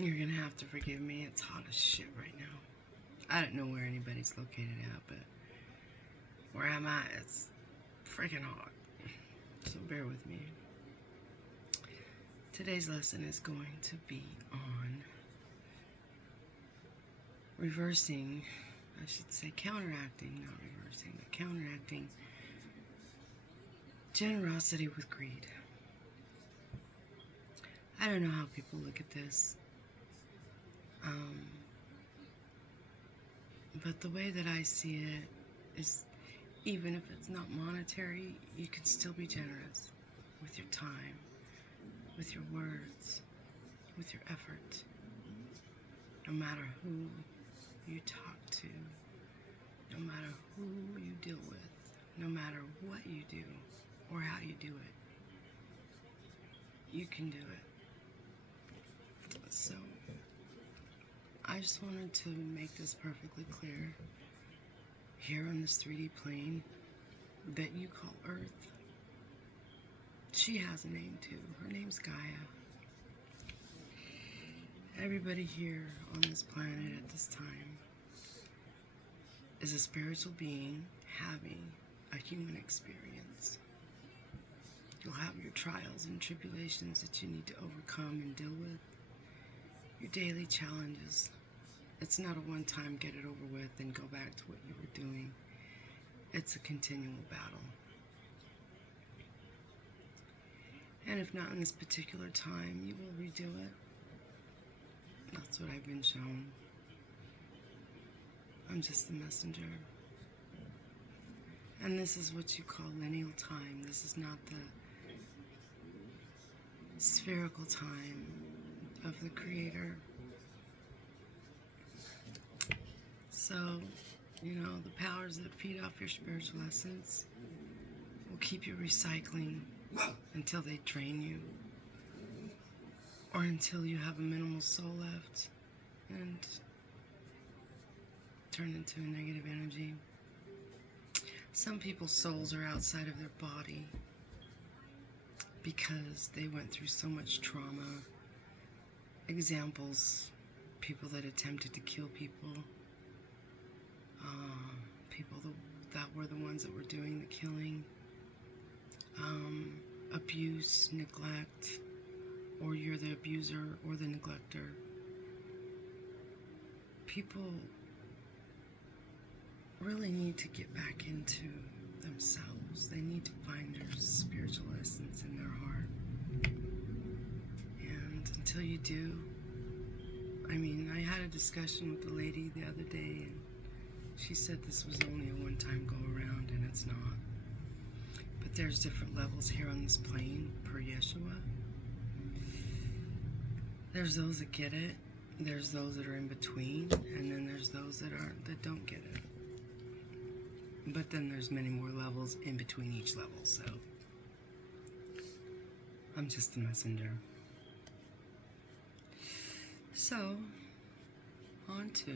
You're gonna have to forgive me. It's hot as shit right now. I don't know where anybody's located at, but where I'm at, it's freaking hot. So bear with me. Today's lesson is going to be on reversing, I should say counteracting, not reversing, but counteracting generosity with greed. I don't know how people look at this. But the way that I see it is, even if it's not monetary, you can still be generous with your time, with your words, with your effort. No matter who you talk to, no matter who you deal with, no matter what you do or how you do it, you can do it. So, I just wanted to make this perfectly clear here on this 3D plane that you call Earth. She has a name too. Her name's Gaia. Everybody here on this planet at this time is a spiritual being having a human experience. You'll have your trials and tribulations that you need to overcome and deal with. Your daily challenges. It's not a one-time get it over with and go back to what you were doing. It's a continual battle. And if not in this particular time, you will redo it. That's what I've been shown. I'm just the messenger. And this is what you call lineal time. This is not the spherical time of the Creator. So, the powers that feed off your spiritual essence will keep you recycling until they drain you, or until you have a minimal soul left and turn into a negative energy. Some people's souls are outside of their body because they went through so much trauma. Examples, people that attempted to kill people, people that were the ones that were doing the killing, abuse, neglect, or you're the abuser or the neglector. People really need to get back into themselves. They need to find their spiritual essence in their heart. And until you do, I had a discussion with the lady the other day, and she said this was only a one-time go-around, and it's not. But there's different levels here on this plane per Yeshua. There's those that get it, there's those that are in between, and then there's those that don't get it. But then there's many more levels in between each level, so I'm just the messenger. So, on to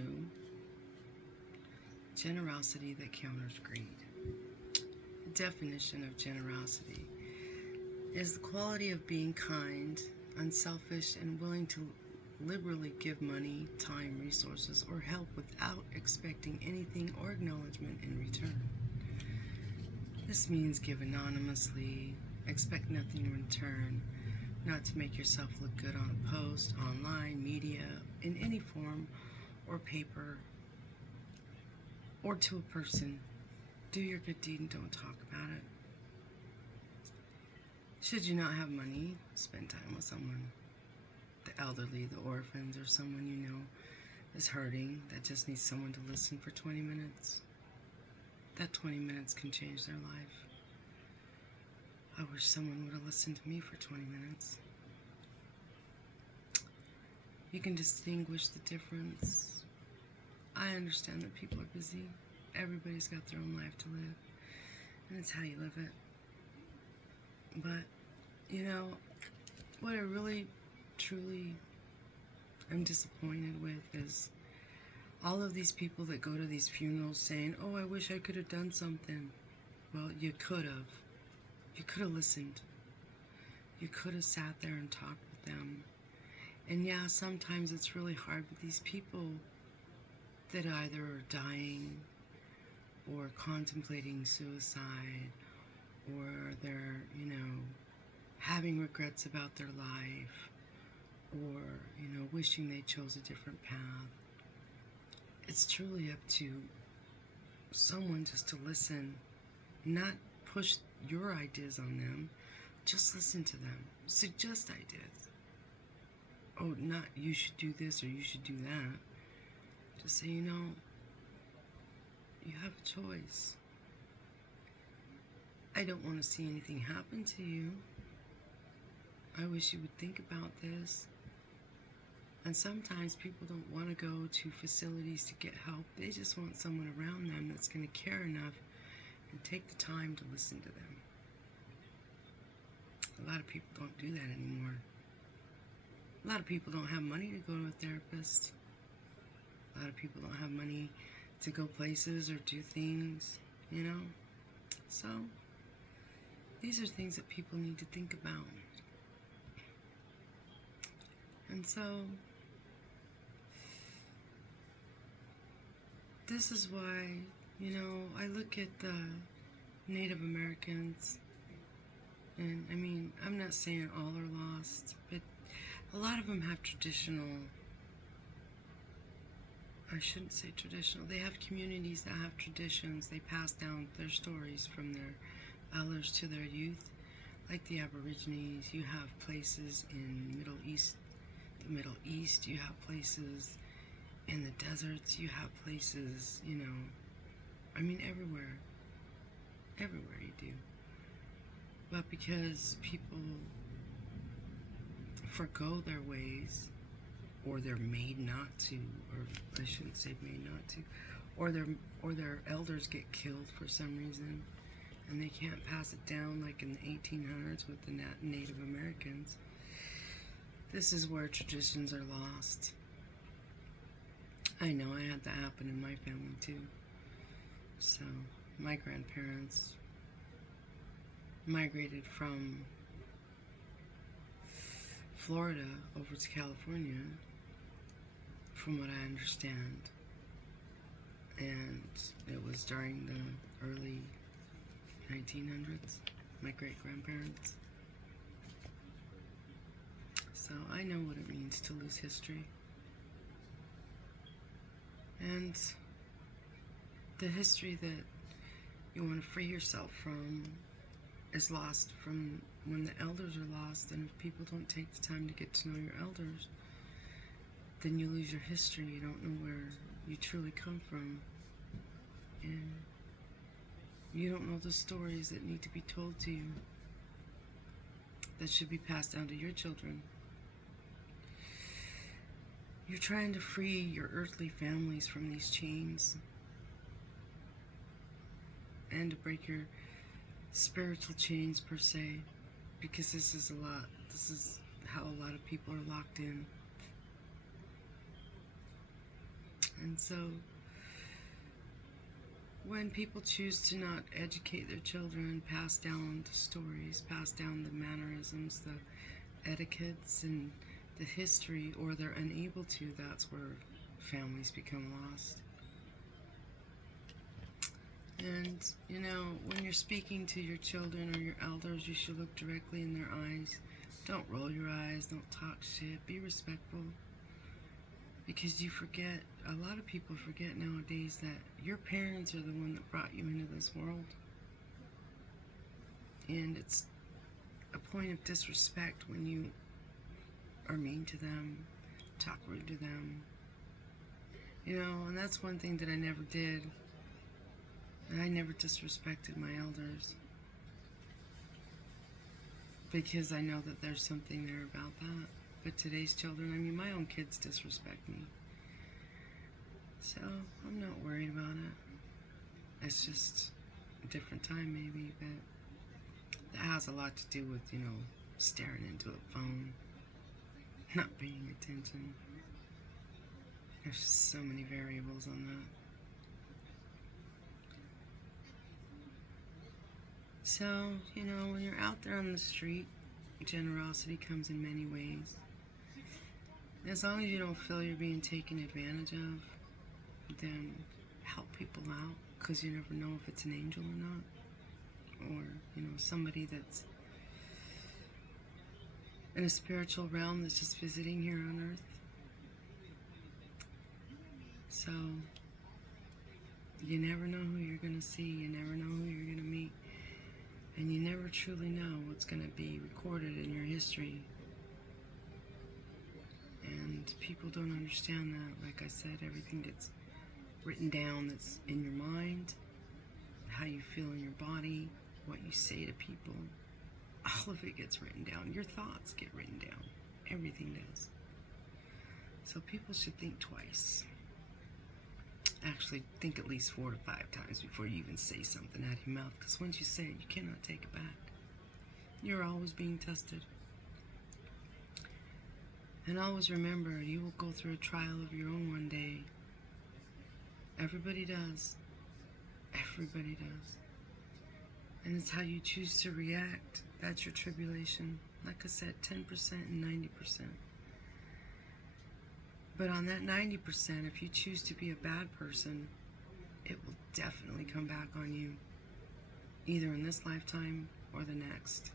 generosity that counters greed. The definition of generosity is the quality of being kind, unselfish, and willing to liberally give money, time, resources, or help without expecting anything or acknowledgement in return. This means give anonymously, expect nothing in return, not to make yourself look good on a post, online, media, in any form or paper, or to a person. Do your good deed and don't talk about it. Should you not have money, spend time with someone. The elderly, the orphans, or someone you know is hurting that just needs someone to listen for 20 minutes. That 20 minutes can change their life. I wish someone would have listened to me for 20 minutes. You can distinguish the difference. I understand that people are busy. Everybody's got their own life to live, and it's how you live it. But, what I really, truly am disappointed with is all of these people that go to these funerals saying, oh, I wish I could have done something. Well, you could have. You could have listened. You could have sat there and talked with them And yeah, sometimes it's really hard with these people that either are dying or contemplating suicide, or they're, having regrets about their life, or, wishing they chose a different path. It's truly up to someone just to listen, not push your ideas on them, just listen to them. Suggest ideas. Oh, not you should do this or you should do that. Just say, you have a choice. I don't want to see anything happen to you. I wish you would think about this. And sometimes people don't want to go to facilities to get help. They just want someone around them that's going to care enough and take the time to listen to them. A lot of people don't do that anymore. A lot of people don't have money to go to a therapist. A lot of people don't have money to go places or do things, So, these are things that people need to think about. And so, this is why, I look at the Native Americans, and I'm not saying all are lost, but a lot of them have I shouldn't say traditional, they have communities that have traditions. They pass down their stories from their elders to their youth. Like the Aborigines, you have places in the Middle East, you have places in the deserts, you have places, everywhere. Everywhere you do. But because people forgo their ways, or they're made not to, or I shouldn't say made not to, or their elders get killed for some reason, and they can't pass it down like in the 1800s with the Native Americans. This is where traditions are lost. I know I had that happen in my family too. So, my grandparents migrated from Florida over to California, from what I understand. And it was during the early 1900s, my great-grandparents. So I know what it means to lose history. And the history that you want to free yourself from is lost from when the elders are lost. And if people don't take the time to get to know your elders, then you lose your history. You don't know where you truly come from. And you don't know the stories that need to be told to you, that should be passed down to your children. You're trying to free your earthly families from these chains, and to break your spiritual chains per se, because this is how a lot of people are locked in. And so when people choose to not educate their children, pass down the stories, pass down the mannerisms, the etiquettes, and the history, or they're unable to, that's where families become lost. And, when you're speaking to your children or your elders, you should look directly in their eyes. Don't roll your eyes, don't talk shit, be respectful. Because you forget, a lot of people forget nowadays that your parents are the one that brought you into this world. And it's a point of disrespect when you are mean to them, talk rude to them. And that's one thing that I never did. I never disrespected my elders. Because I know that there's something there about that. But today's children, my own kids disrespect me. So, I'm not worried about it. It's just a different time maybe, but that has a lot to do with, staring into a phone, not paying attention. There's just so many variables on that. So, when you're out there on the street, generosity comes in many ways. As long as you don't feel you're being taken advantage of, then help people out, because you never know if it's an angel or not, or somebody that's in a spiritual realm that's just visiting here on earth. So you never know who you're going to see, you never know who you're going to meet, and you never truly know what's going to be recorded in your history. And people don't understand that. Like I said, everything gets written down that's in your mind, how you feel in your body, what you say to people. All of it gets written down. Your thoughts get written down. Everything does. So people should think twice. Actually, think at least 4 to 5 times before you even say something out of your mouth. Because once you say it, you cannot take it back. You're always being tested. And always remember, you will go through a trial of your own one day. Everybody does. Everybody does. And it's how you choose to react. That's your tribulation. Like I said, 10% and 90%. But on that 90%, if you choose to be a bad person, it will definitely come back on you. Either in this lifetime or the next.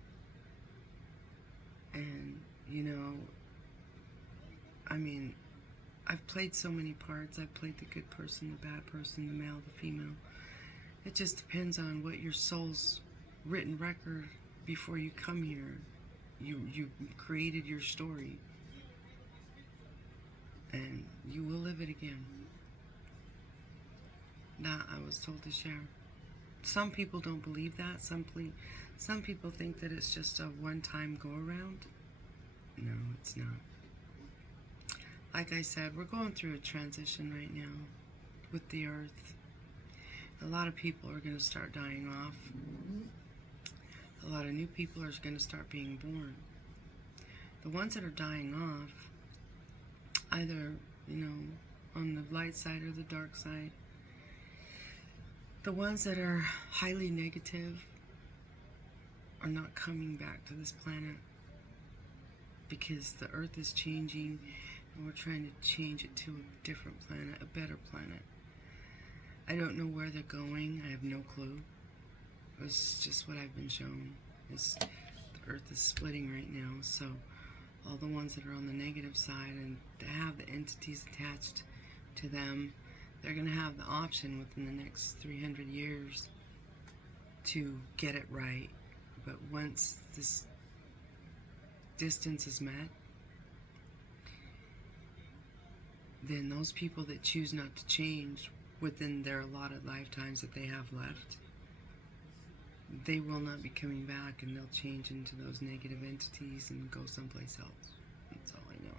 And, I've played so many parts. I've played the good person, the bad person, the male, the female. It just depends on what your soul's written record before you come here. You created your story. And you will live it again. That I was told to share. Some people don't believe that. Some people think that it's just a one-time go-around. No, it's not. Like I said, we're going through a transition right now with the earth. A lot of people are going to start dying off. A lot of new people are going to start being born. The ones that are dying off, either, on the light side or the dark side, the ones that are highly negative are not coming back to this planet, because the earth is changing and we're trying to change it to a different planet, a better planet. I don't know where they're going. I have no clue. It's just what I've been shown. The earth is splitting right now, so all the ones that are on the negative side and that have the entities attached to them, they're going to have the option within the next 300 years to get it right. But once this distance is met, then those people that choose not to change within their allotted lifetimes that they have left, they will not be coming back, and they'll change into those negative entities and go someplace else. That's all I know.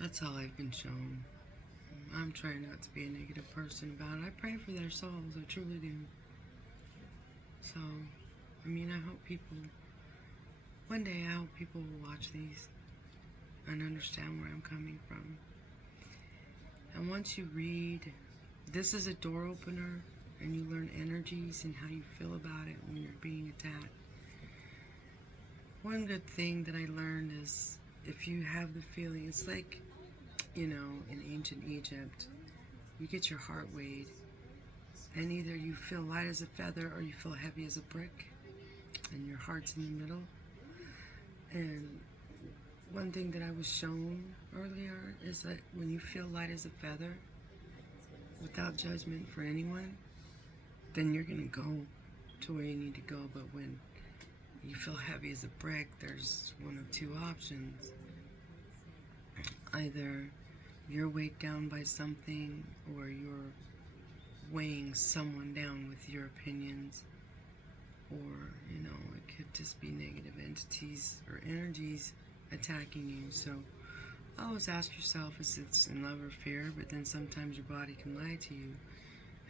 That's all I've been shown. I'm trying not to be a negative person about it. I pray for their souls, I truly do. So, I hope people, one day I hope people will watch these and understand where I'm coming from. And once you read, this is a door opener, and you learn energies and how you feel about it when you're being attacked. One good thing that I learned is, if you have the feeling, it's like, in ancient Egypt, you get your heart weighed, and either you feel light as a feather or you feel heavy as a brick, and your heart's in the middle. And one thing that I was shown earlier is that when you feel light as a feather, without judgment for anyone, then you're going to go to where you need to go. But when you feel heavy as a brick, there's one of two options. Either you're weighed down by something, or you're weighing someone down with your opinions, or, it could just be negative entities or energies attacking you. So always ask yourself, is it in love or fear? But then sometimes your body can lie to you.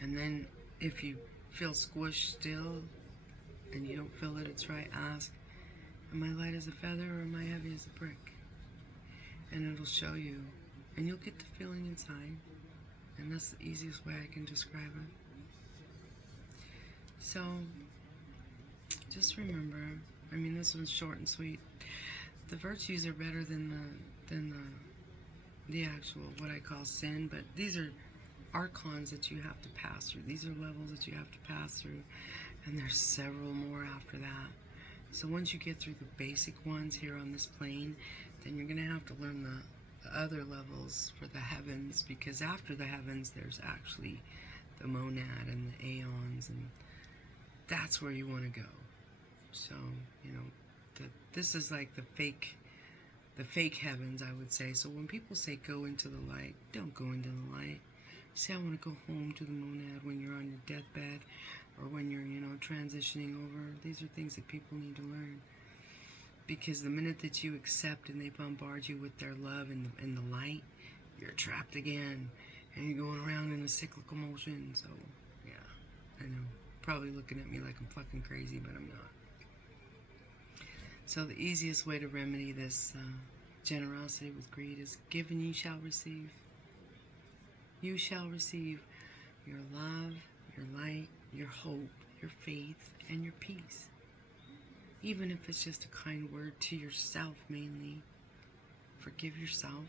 And then if you feel squished still and you don't feel that it's right, ask, am I light as a feather or am I heavy as a brick? And it'll show you, and you'll get the feeling inside. And that's the easiest way I can describe it. So just remember, this one's short and sweet. the virtues are better than the actual what I call sin, but these are archons that you have to pass through. These are levels that you have to pass through, and there's several more after that. So once you get through the basic ones here on this plane, then you're going to have to learn the other levels for the heavens, because after the heavens there's actually the monad and the aeons, and that's where you want to go. So, you know, this is like the fake heavens, I would say. So when people say go into the light, don't go into the light. Say I want to go home to the monad when you're on your deathbed, or when you're, you know, transitioning over. These are things that people need to learn. Because the minute that you accept and they bombard you with their love and the light, you're trapped again. And you're going around in a cyclical motion. So, yeah, I know. Probably looking at me like I'm fucking crazy, but I'm not. So the easiest way to remedy this generosity with greed is give and you shall receive. You shall receive your love, your light, your hope, your faith, and your peace. Even if it's just a kind word to yourself mainly. Forgive yourself.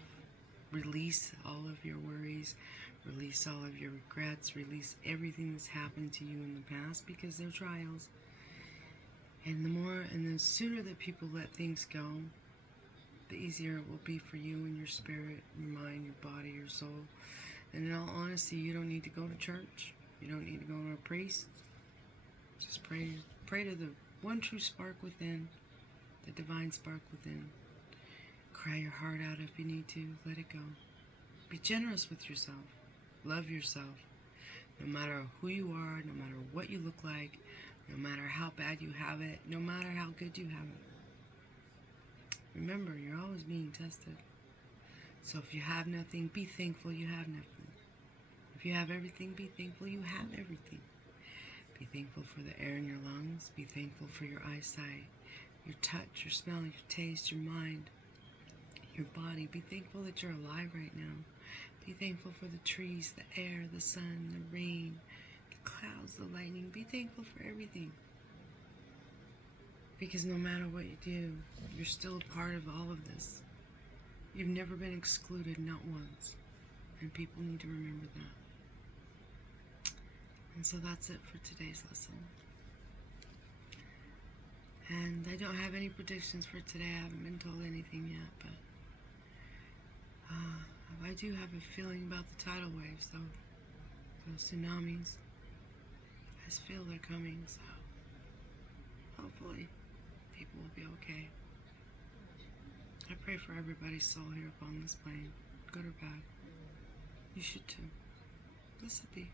Release all of your worries. Release all of your regrets. Release everything that's happened to you in the past, because they're trials. And the sooner that people let things go, the easier it will be for you and your spirit, your mind, your body, your soul. And in all honesty, you don't need to go to church. You don't need to go to a priest. Just pray to the one true spark within, the divine spark within. Cry your heart out if you need to. Let it go. Be generous with yourself. Love yourself. No matter who you are, no matter what you look like, no matter how bad you have it, no matter how good you have it. Remember, you're always being tested. So if you have nothing, be thankful you have nothing. If you have everything, be thankful you have everything. Be thankful for the air in your lungs. Be thankful for your eyesight, your touch, your smell, your taste, your mind, your body. Be thankful that you're alive right now. Be thankful for the trees, the air, the sun, the rain, the clouds, the lightning. Be thankful for everything. Because no matter what you do, you're still a part of all of this. You've never been excluded, not once. And people need to remember that. And so that's it for today's lesson. And I don't have any predictions for today. I haven't been told anything yet, but I do have a feeling about the tidal waves, though. Those tsunamis. I just feel they're coming, so hopefully people will be okay. I pray for everybody's soul here upon this plane, good or bad. You should too. Blessed be.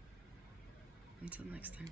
Until next time.